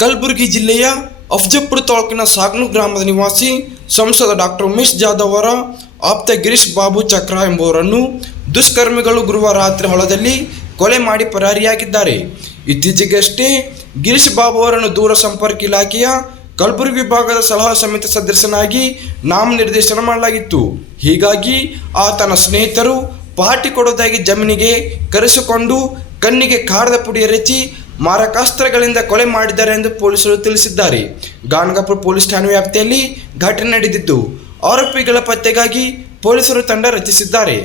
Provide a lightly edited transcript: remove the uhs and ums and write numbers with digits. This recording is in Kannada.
ಕಲಬುರಗಿ ಜಿಲ್ಲೆಯ ಅಫಜಲ್ಪುರ ತಾಲೂಕಿನ ಸಾಗ್ನು ಗ್ರಾಮದ ನಿವಾಸಿ ಸಂಸದ ಡಾಕ್ಟರ್ ಉಮೇಶ್ ಜಾಧವ್ ಅವರ ಆಪ್ತ ಗಿರೀಶ್ ಬಾಬು ಚಕ್ರ ಎಂಬುವರನ್ನು ದುಷ್ಕರ್ಮಿಗಳು ಗುರುವಾರ ರಾತ್ರಿ ಹೊಲದಲ್ಲಿ ಕೊಲೆ ಮಾಡಿ ಪರಾರಿಯಾಗಿದ್ದಾರೆ. ಇತ್ತೀಚೆಗಷ್ಟೇ ಗಿರೀಶ್ ಬಾಬು ಅವರನ್ನು ದೂರ ಸಂಪರ್ಕ ಇಲಾಖೆಯ ಕಲಬುರಗಿ ವಿಭಾಗದ ಸಲಹಾ ಸಮಿತಿ ಸದಸ್ಯನಾಗಿ ನಾಮನಿರ್ದೇಶನ ಮಾಡಲಾಗಿತ್ತು. ಹೀಗಾಗಿ ಆತನ ಸ್ನೇಹಿತರು ಪಾರ್ಟಿ ಕೊಡೋದಾಗಿ ಜಮೀನಿಗೆ ಕರೆಸಿಕೊಂಡು ಕಣ್ಣಿಗೆ ಖಾರದ ಪುಡಿ ಎರಚಿ ಮಾರಕಾಸ್ತ್ರಗಳಿಂದ ಕೊಲೆ ಮಾಡಿದ್ದಾರೆ ಎಂದು ಪೊಲೀಸರು ತಿಳಿಸಿದ್ದಾರೆ. ಗಾಣಗಾಪುರ ಪೊಲೀಸ್ ಠಾಣೆ ವ್ಯಾಪ್ತಿಯಲ್ಲಿ ಘಟನೆ ನಡೆದಿದ್ದು, ಆರೋಪಿಗಳ ಪತ್ತೆಗಾಗಿ ಪೊಲೀಸರು ತಂಡ ರಚಿಸಿದ್ದಾರೆ.